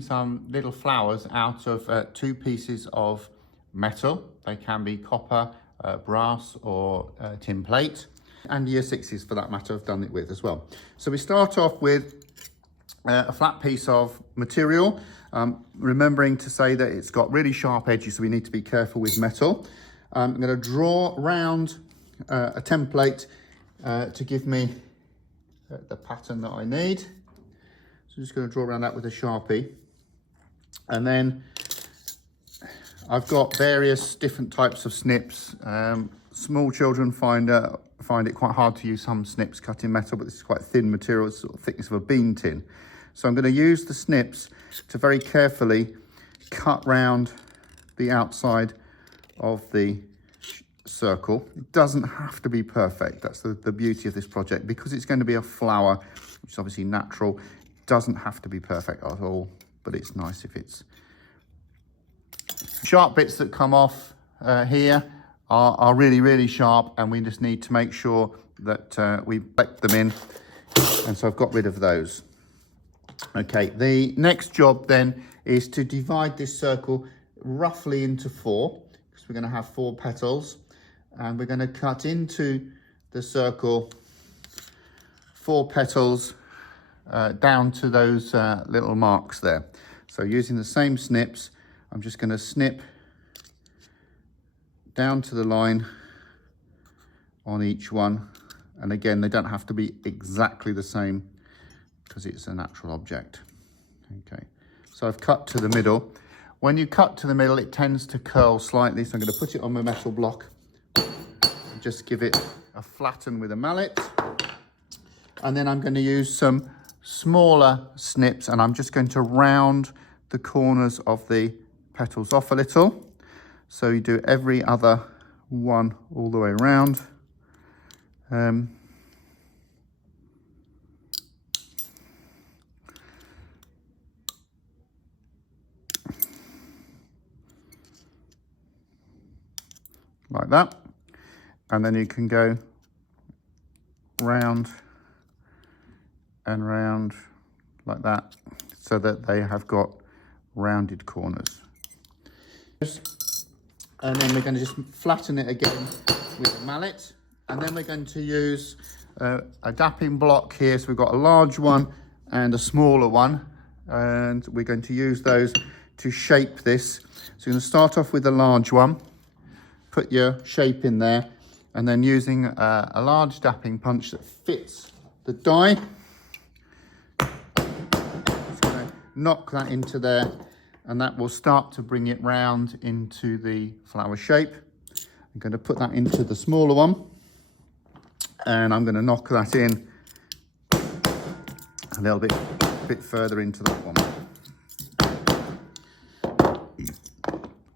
Some little flowers out of 2 pieces of metal. They can be copper, brass or tin plate. And year 6s for that matter I've done it with as well. So we start off with a flat piece of material, remembering to say that it's got really sharp edges, so we need to be careful with metal. I'm going to draw round a template to give me the pattern that I need. So I'm just going to draw around that with a Sharpie. And then I've got various different types of snips. Small children find it quite hard to use some snips cut in metal, but this is quite thin material, it's sort of thickness of a bean tin. So I'm going to use the snips to very carefully cut round the outside of the circle. It doesn't have to be perfect. That's the beauty of this project. Because it's going to be a flower, which is obviously natural, it doesn't have to be perfect at all, but it's nice if it's... Sharp bits that come off here are really, really sharp, and we just need to make sure that we back them in. And so I've got rid of those. Okay, the next job then is to divide this circle roughly into 4, because we're going to have 4 petals, and we're going to cut into the circle 4 petals down to those little marks there. So using the same snips, I'm just going to snip down to the line on each one, and again they don't have to be exactly the same because it's a natural object. Okay, so I've cut to the middle. When you cut to the middle, it tends to curl slightly, so I'm going to put it on my metal block and just give it a flatten with a mallet. And then I'm going to use some smaller snips, and I'm just going to round the corners of the petals off a little. So you do every other one all the way around. Like that. And then you can go round and round like that, so that they have got rounded corners. And then we're going to just flatten it again with a mallet. And then we're going to use a dapping block here. So we've got a large one and a smaller one. And we're going to use those to shape this. So you're going to start off with the large one. Put your shape in there. And then using a large dapping punch that fits the die. Just going to knock that into there. And that will start to bring it round into the flower shape. I'm going to put that into the smaller one, and I'm going to knock that in a little bit further into that one.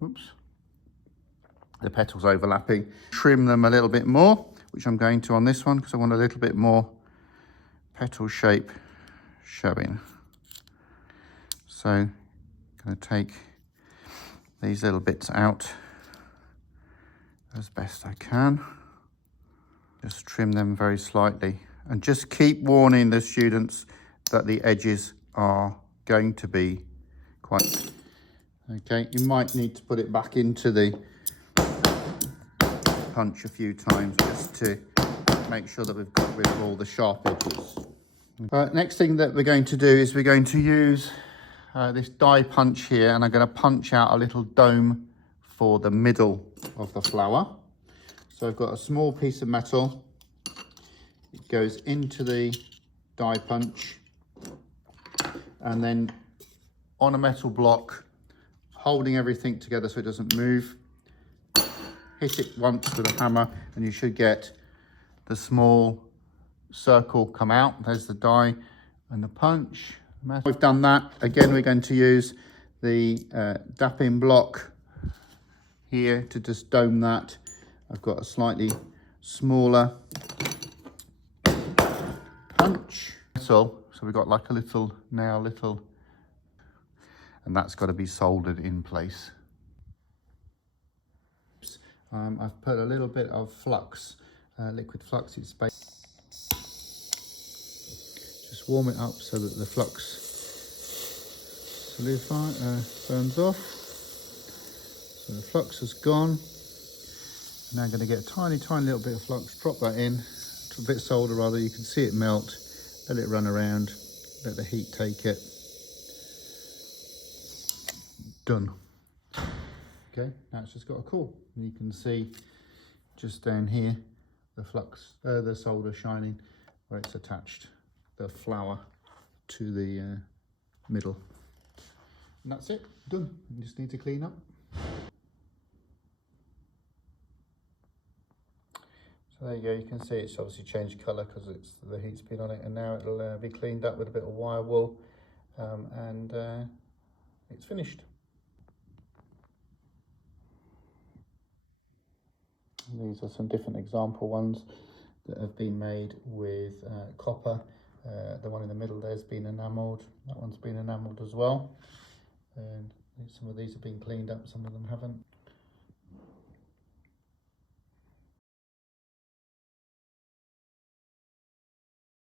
Oops. The petals overlapping. Trim them a little bit more, which I'm going to on this one because I want a little bit more petal shape showing. So going to take these little bits out as best I can. Just trim them very slightly, and just keep warning the students that the edges are going to be quite... Okay, you might need to put it back into the punch a few times just to make sure that we've got rid of all the sharp edges. Next thing that we're going to do is we're going to use this die punch here, and I'm going to punch out a little dome for the middle of the flower. So I've got a small piece of metal. It goes into the die punch, and then on a metal block, holding everything together so it doesn't move, hit it once with a hammer, and you should get the small circle come out. There's the die and the punch. We've done that. Again, we're going to use the dapping block here to just dome that. I've got a slightly smaller punch. So we've got like a little nail, and that's got to be soldered in place. I've put a little bit of flux, liquid flux in space. Just warm it up so that the flux burns off. So the flux has gone. Now I'm going to get a tiny little bit of flux, drop that in, to a bit of solder rather, you can see it melt, let it run around, let the heat take it. Done. Okay, now it's just got a cool. And you can see just down here, the solder shining where it's attached the flour to the middle. And that's it, done. You just need to clean up. So there you go, you can see it's obviously changed colour because the heat's been on it, and now it'll be cleaned up with a bit of wire wool, and it's finished. And these are some different example ones that have been made with copper. The one in the middle there's been enamelled, that one's been enamelled as well, and some of these have been cleaned up, some of them haven't.